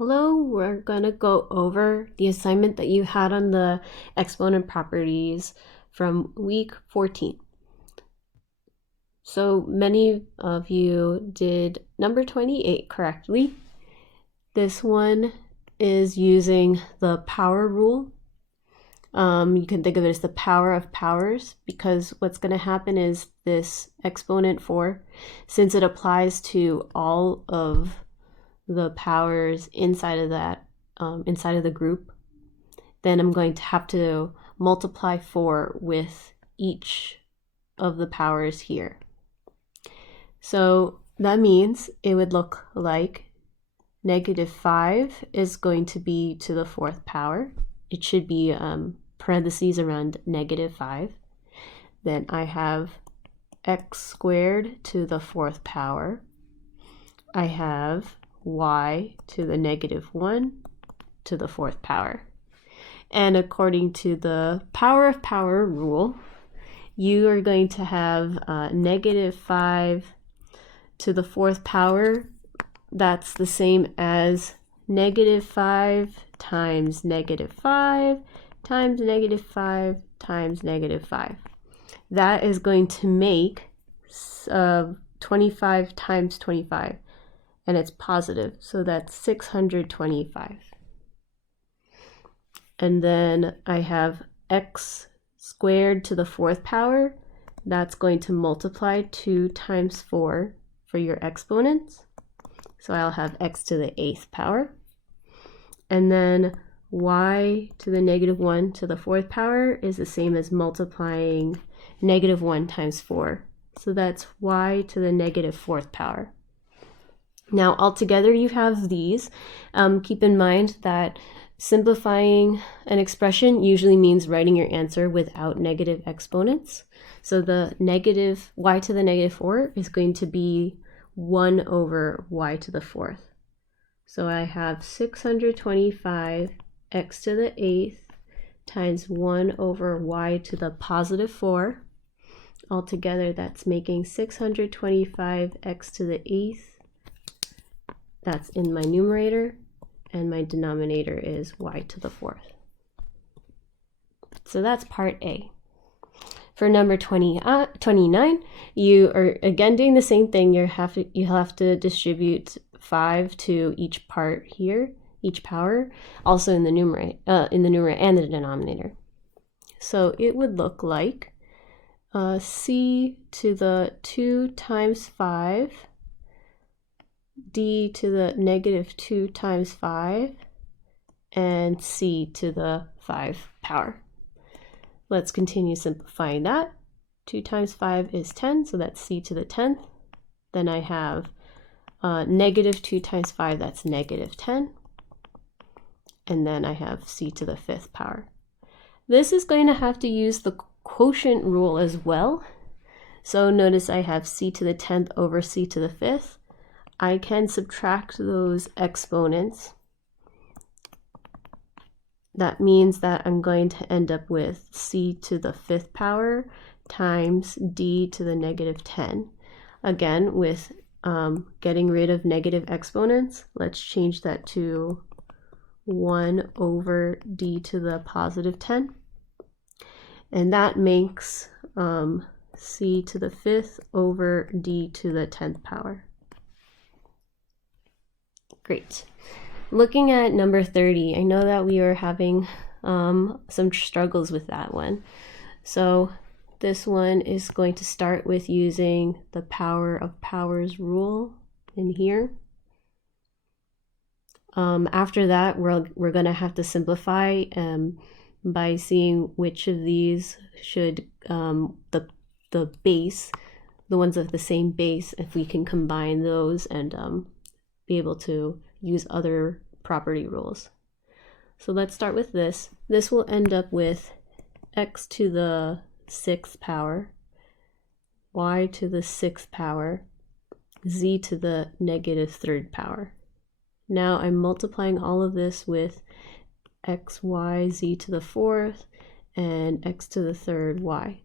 Hello, we're going to go over the assignment that you had on the exponent properties from week 14. So many of you did number 28 correctly. This one is using the power rule. You can think of it as the power of powers, because what's going to happen is this exponent 4, since it applies to all of the powers inside of that, inside of the group, then I'm going to have to multiply 4 with each of the powers here. So that means it would look like -5 is going to be to the 4th power. It should be parentheses around -5. Then I have x squared to the 4th power. I have y to the -1 to the 4th power. And according to the power of power rule, you are going to have -5 to the 4th power. That's the same as -5 times -5 times -5 times -5. That is going to make 25 times 25. And it's positive, so that's 625. And then I have x squared to the 4th power. That's going to multiply 2 times 4 for your exponents. So I'll have x to the 8th power. And then y to the -1 to the 4th power is the same as multiplying -1 times 4. So that's y to the -4th power. Now, altogether, you have these. Keep in mind that simplifying an expression usually means writing your answer without negative exponents. So the negative y to the -4 is going to be 1 over y to the 4th. So I have 625 x to the 8th times 1 over y to the +4. Altogether, that's making 625 x to the 8th. That's in my numerator, and my denominator is y to the 4th. So that's part A. For number 29, you are again doing the same thing. You'll have to distribute 5 to each part here, each power, also in the numerator and the denominator. So it would look like c to the 2 times 5, d to the -2 times 5, and c to the 5 power. Let's continue simplifying that. 2 times 5 is 10, so that's c to the 10th. Then I have -2 times 5, that's -10. And then I have c to the 5th power. This is going to have to use the quotient rule as well. So notice I have c to the 10th over c to the 5th. I can subtract those exponents. That means that I'm going to end up with c to the 5th power times d to the -10. Again, with getting rid of negative exponents, let's change that to 1 over d to the +10. And that makes c to the 5th over d to the 10th power. Great. Looking at number 30, I know that we are having some struggles with that one. So this one is going to start with using the power of powers rule in here. After that, we're going to have to simplify by seeing which of these should, the base, the ones of the same base, if we can combine those and be able to use other property rules. So let's start with this. This will end up with x to the 6th power, y to the 6th power, z to the -3rd power. Now I'm multiplying all of this with x, y, z to the 4th, and x to the 3rd y.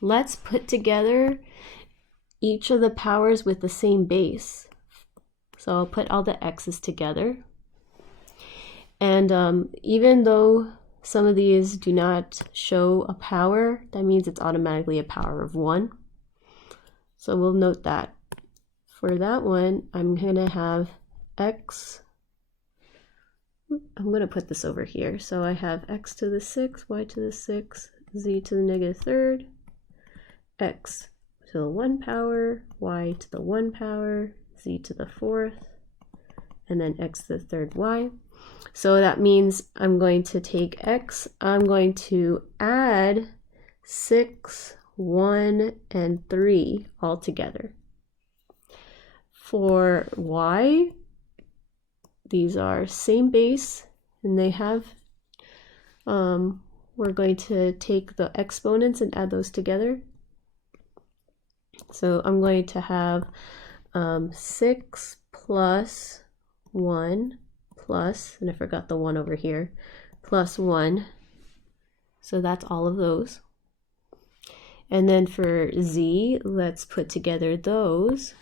Let's put together each of the powers with the same base. So I'll put all the x's together. And even though some of these do not show a power, that means it's automatically a power of 1. So we'll note that. For that one, I'm going to have x, I'm going to put this over here. So I have x to the 6, y to the 6, z to the negative third, x to the 1 power, y to the 1 power, z to the 4th, and then x to the third y. So that means I'm going to take x, I'm going to add 6, 1, and 3 all together. For y, these are same base, and they have, we're going to take the exponents and add those together. So I'm going to have 6 plus 1 plus, and I forgot the 1 over here, plus 1. So that's all of those. And then for z, let's put together those,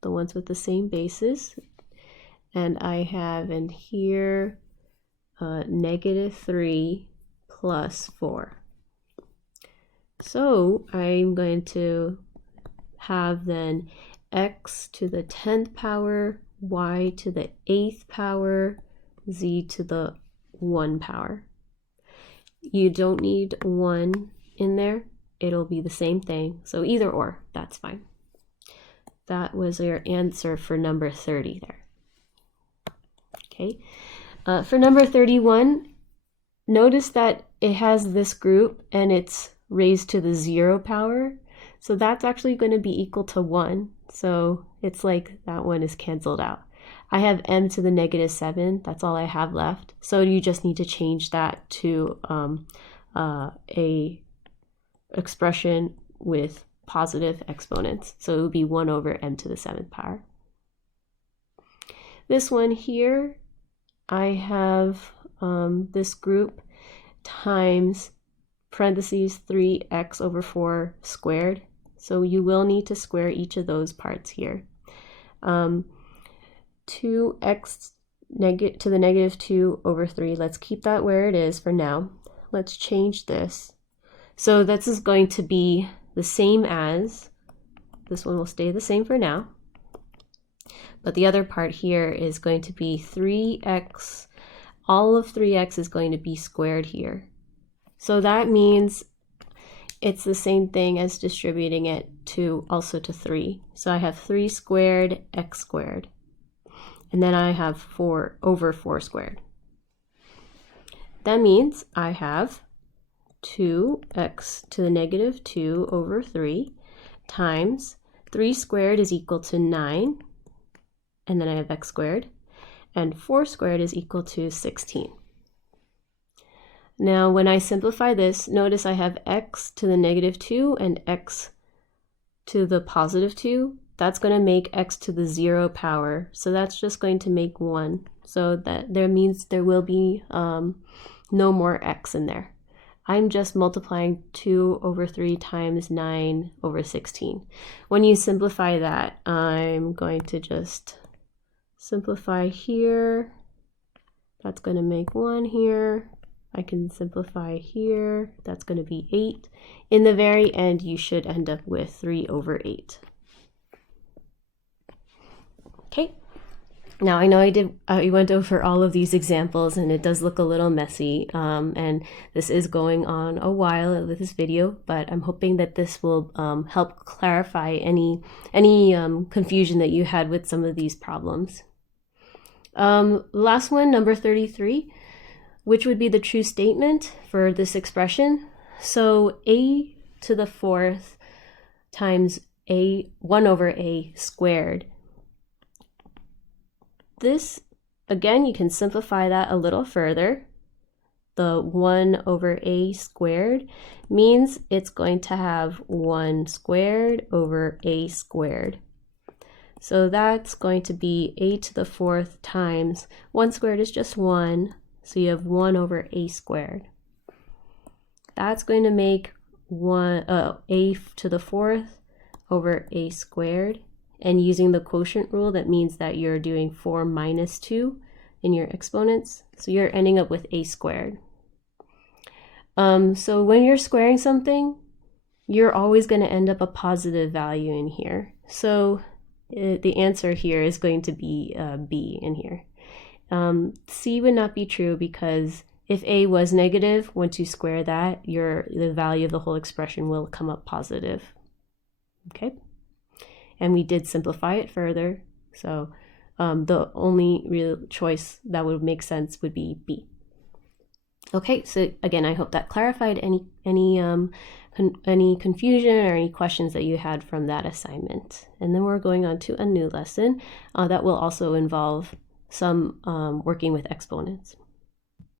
the ones with the same bases. And I have in here negative 3 plus 4. So I'm going to have then x to the 10th power, y to the 8th power, z to the 1 power. You don't need 1 in there. It'll be the same thing. So either or, that's fine. That was your answer for number 30 there. Okay. For number 31, notice that it has this group and it's raised to the 0 power. So that's actually going to be equal to 1. So it's like that one is canceled out. I have m to the negative 7. That's all I have left. So you just need to change that to a expression with positive exponents. So it would be 1 over m to the 7th power. This one here, I have this group times parentheses 3x over 4 squared. So you will need to square each of those parts here. 2x to the negative 2 over 3. Let's keep that where it is for now. Let's change this. So this is going to be the same as, this one will stay the same for now. But the other part here is going to be 3x. All of 3x is going to be squared here. So that means it's the same thing as distributing it to also to 3. So I have 3 squared x squared. And then I have 4 over 4 squared. That means I have 2x to the negative 2 over 3 times 3 squared is equal to 9. And then I have x squared. And 4 squared is equal to 16. Now, when I simplify this, notice I have x to the negative 2 and x to the positive 2. That's going to make x to the 0 power. So that's just going to make 1. So that means there will be no more x in there. I'm just multiplying 2 over 3 times 9 over 16. When you simplify that, I'm going to just simplify here. That's going to make 1 here. I can simplify here. That's going to be 8. In the very end, you should end up with 3 over 8. Okay. Now I know I went over all of these examples and it does look a little messy, and this is going on a while with this video, but I'm hoping that this will help clarify any confusion that you had with some of these problems. Last one, number 33, which would be the true statement for this expression. So a to the 4th times 1 over a squared. This, again, you can simplify that a little further. The 1 over a squared means it's going to have 1 squared over a squared. So that's going to be a to the 4th times 1 squared is just 1. So you have 1 over a squared. That's going to make a to the 4th over a squared. And using the quotient rule, that means that you're doing 4 minus 2 in your exponents. So you're ending up with a squared. So when you're squaring something, you're always going to end up a positive value in here. So the answer here is going to be B in here. C would not be true because if A was negative, once you square that, the value of the whole expression will come up positive. Okay? And we did simplify it further. So the only real choice that would make sense would be B. Okay, so again, I hope that clarified any confusion or any questions that you had from that assignment. And then we're going on to a new lesson that will also involve some working with exponents.